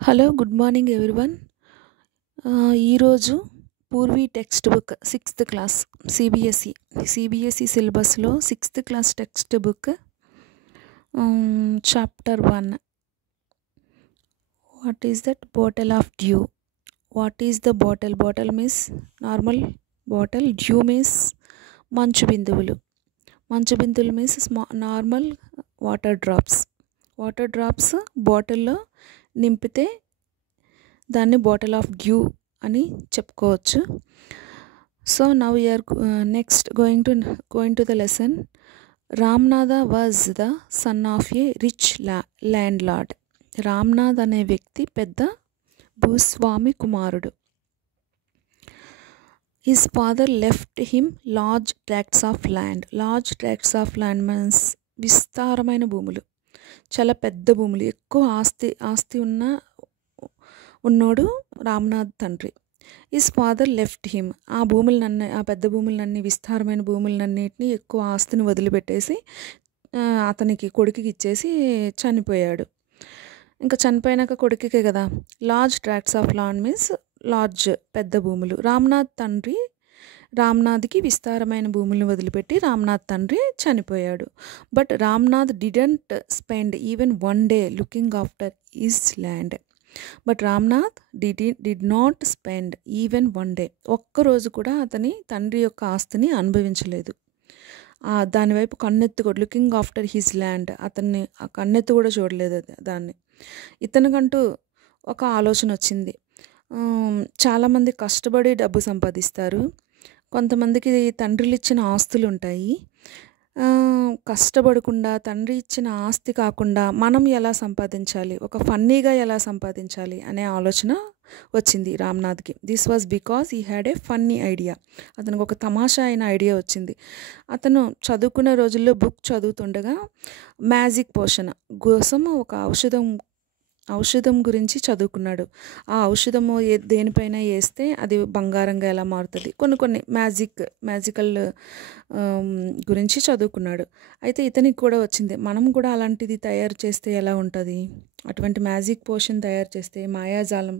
Hello good morning everyone. ఈరోజు Poorvi text book 6th class CBSE సిలబస్లో 6th class text book chapter 1. What is that? Bottle of dew. What is the bottle? Bottle means normal bottle. Dew means మంచు బిందువులు. మంచు బిందువులు means normal water drops బాటిల్లో నింపితే దాన్ని bottle of dew అని చెప్పుకోవచ్చు. So now you are next going to the lesson. Ramnath was the son of a rich landlord. Ramnath అనే వ్యక్తి పెద్ద భూస్వామి కుమారుడు. His father left him large tracts of land. Large tracts of land means విస్తారమైన భూములు, చాలా పెద్ద భూములు, ఎక్కువ ఆస్తి ఉన్నోడు రామ్నాథ్ తండ్రి. హిస్ ఫాదర్ లెఫ్ట్ హిమ్, ఆ పెద్ద భూములన్నీ, విస్తారమైన భూములన్నిటిని, ఎక్కువ ఆస్తిని వదిలిపెట్టేసి అతనికి కొడుకుకి ఇచ్చేసి చనిపోయాడు. ఇంకా చనిపోయినాక కొడుకుకే కదా. Large tracts of land means large, పెద్ద భూములు. రామ్నాథ్కి విస్తారమైన భూములను వదిలిపెట్టి రామ్నాథ్ తండ్రి చనిపోయాడు. But Ramnath didn't spend even one day looking after his land. But Ramnath did not spend even one day, ఒక్కరోజు కూడా అతని తండ్రి యొక్క ఆస్తిని అనుభవించలేదు. దానివైపు కన్నెత్తి కూడా, లుకింగ్ ఆఫ్టర్ హిస్ ల్యాండ్, అతన్ని ఆ కన్నెత్తి కూడా చూడలేదు దాన్ని. ఇతనికంటూ ఒక ఆలోచన వచ్చింది. చాలామంది కష్టపడి డబ్బు సంపాదిస్తారు, కొంతమందికి తండ్రులు ఇచ్చిన ఆస్తులు ఉంటాయి. కష్టపడకుండా తండ్రి ఇచ్చిన ఆస్తి కాకుండా మనం ఎలా సంపాదించాలి, ఒక ఫన్నీగా ఎలా సంపాదించాలి అనే ఆలోచన వచ్చింది రామ్నాథ్కి. This was because he had a funny idea. అతనికి ఒక తమాషా అయిన ఐడియా వచ్చింది. అతను చదువుకునే రోజుల్లో బుక్ చదువుతుండగా మ్యాజిక్ పోషన్ కోసం ఒక ఔషధం గురించి చదువుకున్నాడు. ఆ ఔషధము దేనిపైన వేస్తే అది బంగారంగా ఎలా మారుతుంది, కొన్ని మ్యాజికల్ గురించి చదువుకున్నాడు. అయితే ఇతనికి కూడా వచ్చింది, మనం కూడా అలాంటిది తయారు చేస్తే ఎలా ఉంటుంది, అటువంటి మ్యాజిక్ పోషన్ తయారు చేస్తే, మాయాజాలం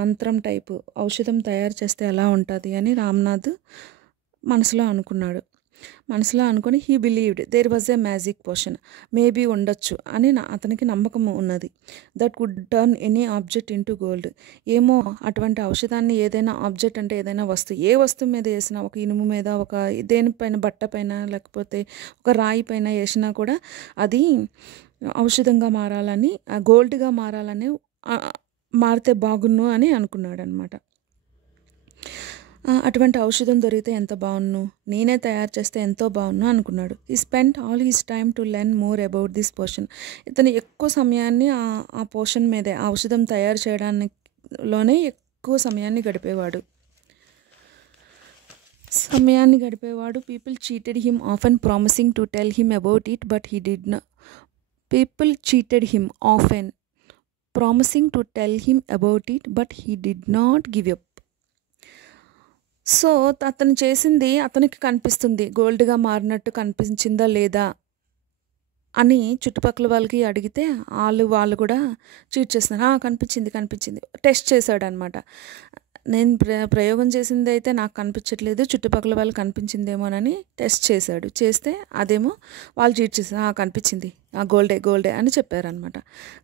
మంత్రం టైపు ఔషధం తయారు చేస్తే ఎలా ఉంటుంది అని రామ్నాథ్ మనసులో అనుకొని he believed there was a magic potion, maybe ఉండొచ్చు అని అతనికి నమ్మకం ఉన్నది. That would turn any object into gold. ఏమో అటువంటి ఔషధాన్ని ఏదైనా ఆబ్జెక్ట్ అంటే ఏదైనా వస్తువు, ఏ వస్తువు మీద వేసినా, ఒక ఇనుము మీద, ఒక దేనిపైన, బట్ట పైన, లేకపోతే ఒక రాయి పైన వేసినా కూడా అది ఔషధంగా మారాలని, గోల్డ్గా మారాలని, మారితే బాగున్ను అని అనుకున్నాడు అనమాట. అటువంటి ఔషధం దొరికితే ఎంత బాగున్ను, నేనే తయారు చేస్తే ఎంతో బాగున్ను అనుకున్నాడు. He spent all his time to learn more about this potion. ఇతను ఎక్కువ సమయాన్ని ఆ పోషన్ మీదే, ఆ ఔషధం తయారు చేయడానిలోనే ఎక్కువ సమయాన్ని గడిపేవాడు. People cheated him often promising to tell him about it but he did not. People cheated him often promising to tell him about it but he did not give up. So అతను చేసింది అతనికి కనిపిస్తుంది, గోల్డ్గా మారినట్టు కనిపించిందా లేదా అని చుట్టుపక్కల వాళ్ళకి అడిగితే వాళ్ళు కూడా చీట్ చేస్తున్నారు. కనిపించింది టెస్ట్ చేశాడు అనమాట. నేను ప్రయోగం చేసింది అయితే నాకు కనిపించట్లేదు, చుట్టుపక్కల వాళ్ళు కనిపించిందేమోనని టెస్ట్ చేస్తే అదేమో వాళ్ళు చీట్ చేశారు. కనిపించింది, గోల్డే అని చెప్పారనమాట.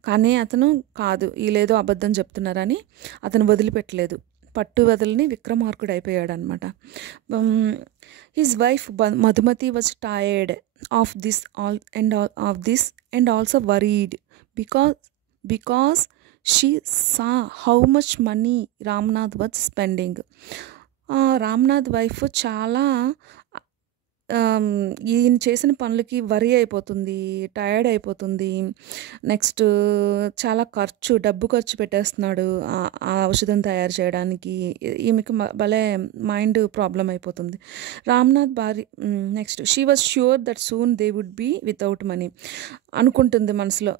కానీ అతను కాదు, వీళ్ళేదో అబద్ధం చెప్తున్నారని అతను వదిలిపెట్టలేదు. పట్టు వదలని విక్రమార్కుడు అయిపోయాడు అనమాట. His wife Madhumati was tired of this and also worried because she saw how much money Ramnath was spending. Ramnath wife చాలా ఈయన చేసిన పనులకి వరి అయిపోతుంది, టైర్డ్ అయిపోతుంది. నెక్స్ట్ చాలా డబ్బు ఖర్చు పెట్టేస్తున్నాడు ఆ ఔషధం తయారు చేయడానికి. ఈమెకి భలే మైండ్ ప్రాబ్లం అయిపోతుంది. Ramnath next she was sure that soon they would be without money అనుకుంటుంది మనసులో.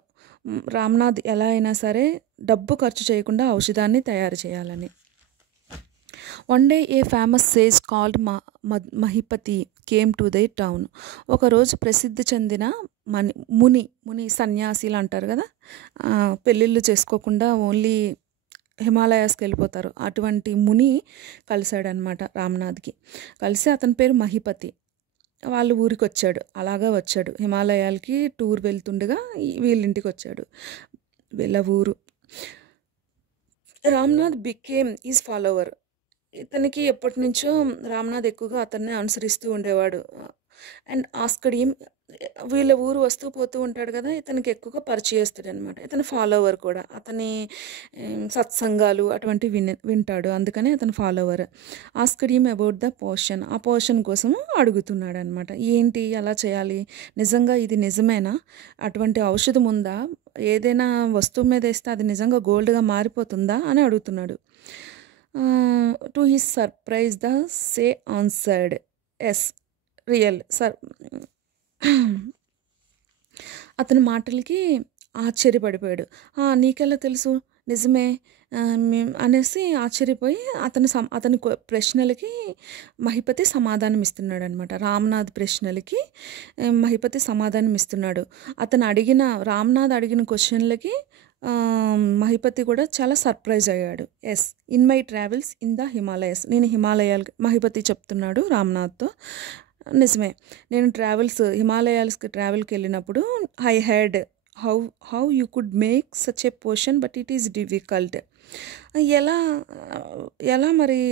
రామ్నాథ్ ఎలా అయినా సరే డబ్బు ఖర్చు చేయకుండా ఔషధాన్ని తయారు చేయాలని. One day a famous sage called Mahipati came to the town. ఒకరోజు ప్రసిద్ధి చెందిన ముని సన్యాసిలు అంటారు కదా, పెళ్ళిళ్ళు చేసుకోకుండా ఓన్లీ హిమాలయాస్కి వెళ్ళిపోతారు. అటువంటి ముని కలిశాడనమాట రామ్నాథ్కి. కలిసి అతని పేరు మహిపతి. వాళ్ళ ఊరికి వచ్చాడు, అలాగా వచ్చాడు హిమాలయాలకి టూర్ వెళ్తుండగా వీళ్ళింటికి వచ్చాడు, వీళ్ళ ఊరు. Ramnath became is follower. ఇతనికి ఎప్పటి నుంచో రామ్నాథ్ ఎక్కువగా అతన్ని అనుసరిస్తూ ఉండేవాడు. అండ్ ఆస్క్డ్ హిమ్, వీళ్ళ ఊరు వస్తూ పోతూ ఉంటాడు కదా, ఇతనికి ఎక్కువగా పరిచయస్తుడు అనమాట. ఇతను ఫాలోవర్ కూడా, అతని సత్సంగాలు అటువంటివి వింటాడు, అందుకని అతను follower. Asked him about the potion, ఆ పోషన్ కోసం అడుగుతున్నాడు అనమాట. ఏంటి అలా చేయాలి, నిజంగా ఇది నిజమేనా, అటువంటి ఔషధం ఉందా, ఏదైనా వస్తువు మీద వేస్తే అది నిజంగా గోల్డ్గా మారిపోతుందా అని అడుగుతున్నాడు. To his surprise the sage answered yes real sir. అతని మాటలకి ఆశ్చర్యపడిపోయాడు. నీకెలా తెలుసు, నిజమే అనేసి ఆశ్చర్యపోయి అతని ప్రశ్నలకి మహిపతి సమాధానం ఇస్తున్నాడు అనమాట. రామ్నాథ్ ప్రశ్నలకి మహిపతి సమాధానం ఇస్తున్నాడు. రామ్నాథ్ అడిగిన క్వశ్చన్లకి మహిపతి కూడా చాలా సర్ప్రైజ్ అయ్యాడు. Yes, in my travels in the Himalayas, నేను మహిపతి చెప్తున్నాడు రామ్నాథ్తో. నిజమే, నేను హిమాలయాస్కి ట్రావెల్కి వెళ్ళినప్పుడు I had how you could make such a potion but it is difficult.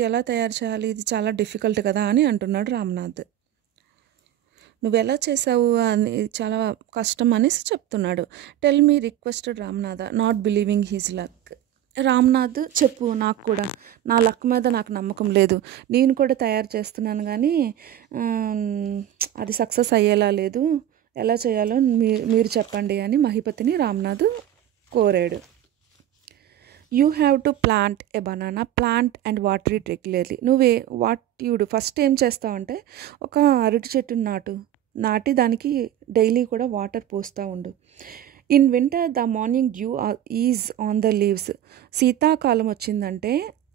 ఎలా తయారు చేయాలి, ఇది చాలా డిఫికల్ట్ కదా అని అంటున్నాడు రామ్నాథ్. నువ్వెలా చేసావు అని చాలా కష్టం అనేసి చెప్తున్నాడు. Tell me requested Ramnath, not believing his luck. Ramnath, చెప్పు, నాకు కూడా నా లక్ మీద నాకు నమ్మకం లేదు, నేను కూడా తయారు చేస్తున్నాను కానీ అది సక్సెస్ అయ్యేలా లేదు, ఎలా చేయాలో మీరు చెప్పండి అని మహిపతిని రామ్నాథ్ కోరాడు. You have to plant A banana plant and water it regularly. First ఏం చేస్తావంటే ఒక అరటి చెట్టును నాటి దానికి డైలీ కూడా వాటర్ పోస్తూ ఉండు. In winter the morning due is on the leaves. శీతాకాలం వచ్చిందంటే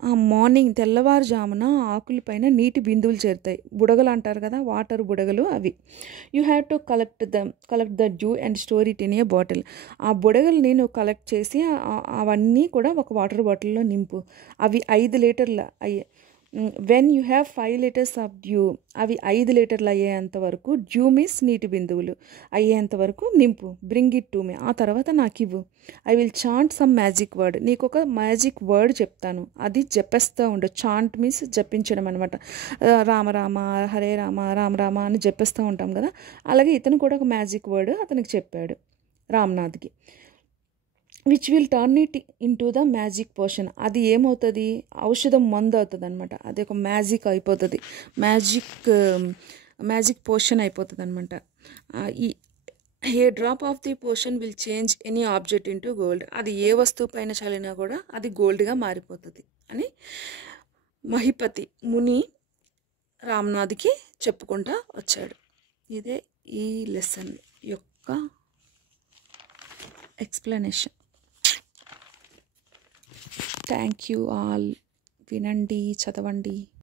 ఆ మార్నింగ్ తెల్లవారుజామున ఆకులపైన నీటి బిందువులు చేరుతాయి, బుడగలు అంటారు కదా, వాటర్ బుడగలు అవి. You have to collect the due and store it in a bottle. ఆ బుడగల్ని నువ్వు కలెక్ట్ చేసి అవన్నీ కూడా ఒక వాటర్ బాటిల్లో నింపు. అవి 5 లీటర్ల అయ్యే. When you have 5 litres of due, అవి 5 లీటర్లు అయ్యేంత వరకు, డ్యూ మీన్స్ నీటి బిందువులు అయ్యేంత వరకు నింపు. బ్రింగ్ ఇట్ టు మీ, ఆ తర్వాత నాకు ఇవ్వు. I will chant some magic word, నీకు ఒక మ్యాజిక్ వర్డ్ చెప్తాను, అది జపిస్తూ ఉండు. చాంట్ మీన్స్ జపించడం అనమాట. రామ రామ హరే రామ రామ రామ అని జపిస్తూ ఉంటాం కదా, అలాగే ఇతను కూడా ఒక మ్యాజిక్ వర్డ్ అతనికి చెప్పాడు రామ్నాథ్కి. Which will turn it into the magic potion, అది ఏమవుతుంది, ఔషధం మందు అవుతుంది అనమాట. అది ఒక మ్యాజిక్ అయిపోతుంది, మ్యాజిక్ పోషన్ అయిపోతుంది అనమాట. A drop of the potion will change any object into gold, అది ఏ వస్తువు పైన చల్లినా కూడా అది గోల్డ్గా మారిపోతుంది అని మహిపతి ముని రామ్నాథ్కి చెప్పుకుంటా వచ్చాడు. ఇదే ఈ లెసన్ యొక్క ఎక్స్ప్లెనేషన్. Thank you all. వినండి, చదవండి.